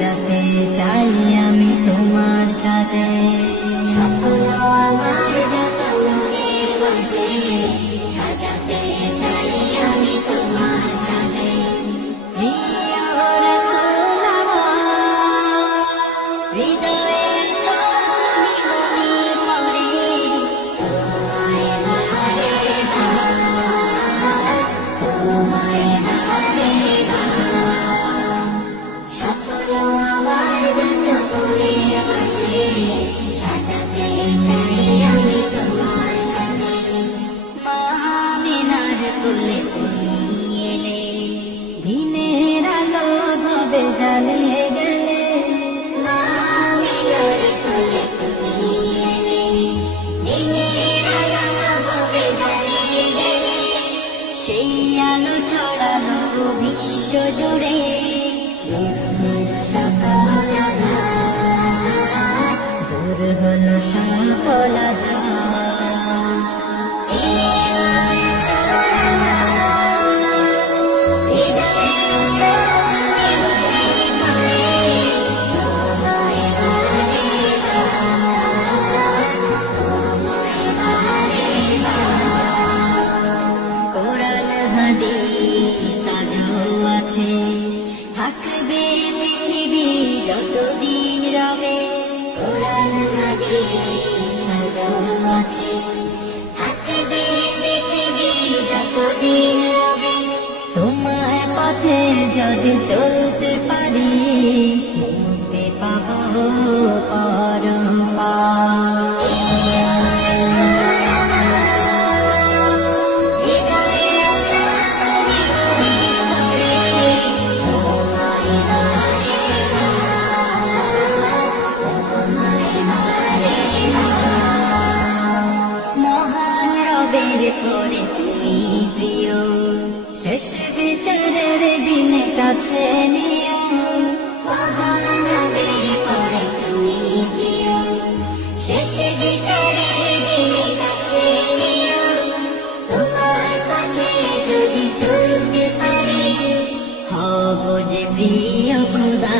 সাজাতে চাই আমি তোমার সাজে। স্বপ্ন আমার যত মনের মাঝে সাজাতে চাই আমি তোমার সাজে। প্রিয় রাসূল আমার হৃদয়ে তুমি মনে পড়ে, তোমায় বারে তোমায় বারে স্বপ্ন আমার যত মনের মাঝে সাজাতে চাই আমি তোমার সাজে। মা আমিনার কোলে তুমি এলে, দিনের আলো ভাবে জ্বালিয়ে গেলে। মা আমিনার কোলে তুমি এলে, দিনের আলো ভাবে জ্বালিয়ে গেলে। সেই আলো ছড়ালো বিশ্ব জুড়ে, দূর হলো সকল আঁধার, দূর হলো সকল আঁধার। কোরআন হাদিস আজও আছে, থাকবে পৃথিবী যতদিন রবে। কোরআন হাদিস আজও আছে, থাকবে পৃথিবী যতদিন রবে। তোমার পথে যদি চলতে পারি, মুক্তি পাবো পরপার। মহান রবের করে তুমি প্রিয়, শেষ বিচারের দিনে কাছে নিও। মহান রবের করে তুমি প্রিয়, শেষ বিচারের দিনে কাছে নিও। তোমার পথে যদি চলতে পারি, হব যে প্রিয় খোদা।